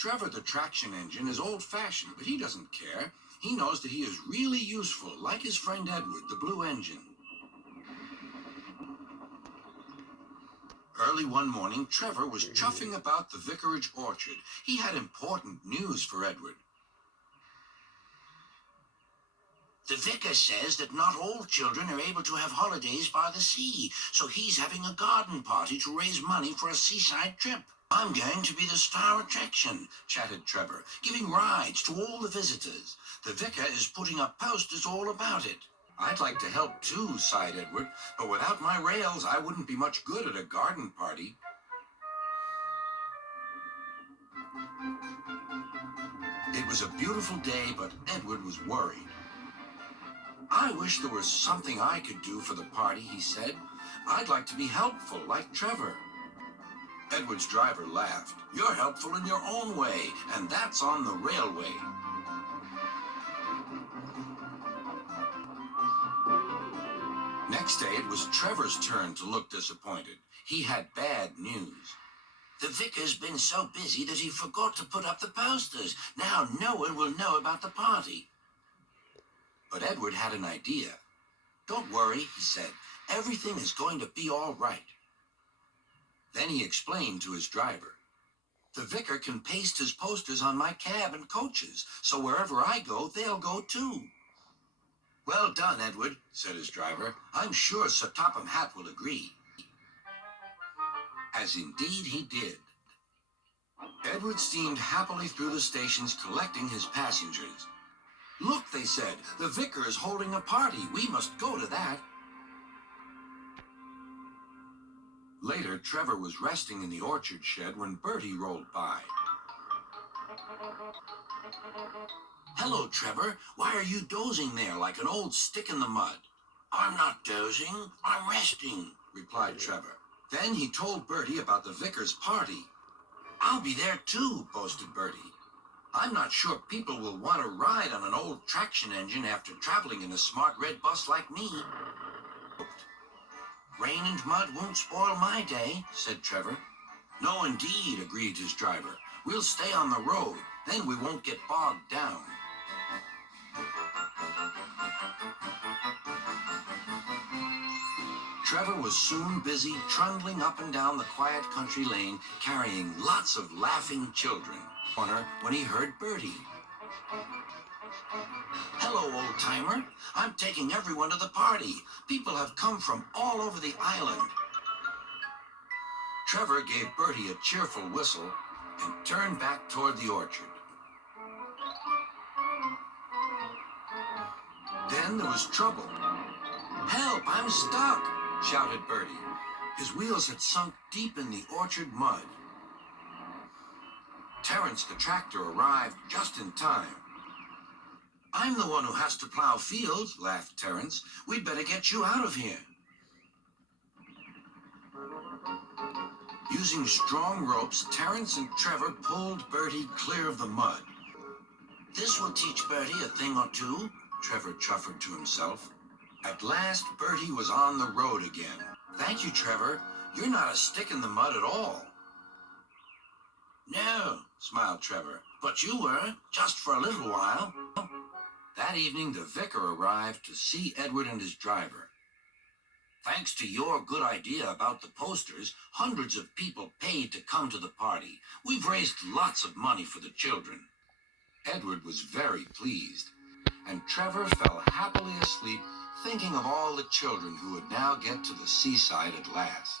Trevor the traction engine is old-fashioned, but he doesn't care. He knows that he is really useful, like his friend Edward, the blue engine. Early one morning, Trevor was chuffing about the vicarage orchard. He had important news for Edward. The vicar says that not all children are able to have holidays by the sea, so he's having a garden party to raise money for a seaside trip. I'm going to be the star attraction, chatted Trevor, giving rides to all the visitors. The vicar is putting up posters all about it. I'd like to help too, sighed Edward, but without my rails, I wouldn't be much good at a garden party. It was a beautiful day, but Edward was worried. I wish there was something I could do for the party, he said. I'd like to be helpful, like Trevor. Edward's driver laughed. You're helpful in your own way, and that's on the railway. Next day, it was Trevor's turn to look disappointed. He had bad news. The vicar's been so busy that he forgot to put up the posters. Now no one will know about the party. But Edward had an idea. Don't worry, he said. Everything is going to be all right. Then he explained to his driver. The vicar can paste his posters on my cab and coaches, so wherever I go, they'll go too. Well done, Edward, said his driver. I'm sure Sir Topham Hatt will agree. As indeed he did. Edward steamed happily through the stations collecting his passengers. Look, they said, the vicar is holding a party. We must go to that. Later, Trevor was resting in the orchard shed when Bertie rolled by. Hello, Trevor. Why are you dozing there like an old stick in the mud? I'm not dozing. I'm resting, replied Trevor. Then he told Bertie about the vicar's party. I'll be there too, boasted Bertie. I'm not sure people will want to ride on an old traction engine after traveling in a smart red bus like me. Rain and mud won't spoil my day, said Trevor. No, indeed, agreed his driver. We'll stay on the road, then we won't get bogged down. Trevor was soon busy trundling up and down the quiet country lane, carrying lots of laughing children. When he heard Bertie. Hello, old-timer. I'm taking everyone to the party. People have come from all over the island. Trevor gave Bertie a cheerful whistle and turned back toward the orchard. Then there was trouble. Help, I'm stuck, shouted Bertie. His wheels had sunk deep in the orchard mud. Terence the tractor arrived just in time. I'm the one who has to plow fields, laughed Terence. We'd better get you out of here. Using strong ropes, Terence and Trevor pulled Bertie clear of the mud. This will teach Bertie a thing or two, Trevor chuffed to himself. At last, Bertie was on the road again. Thank you, Trevor. You're not a stick in the mud at all. No, smiled Trevor. But you were, just for a little while. That evening, the vicar arrived to see Edward and his driver. Thanks to your good idea about the posters, hundreds of people paid to come to the party. We've raised lots of money for the children. Edward was very pleased, and Trevor fell happily asleep, thinking of all the children who would now get to the seaside at last.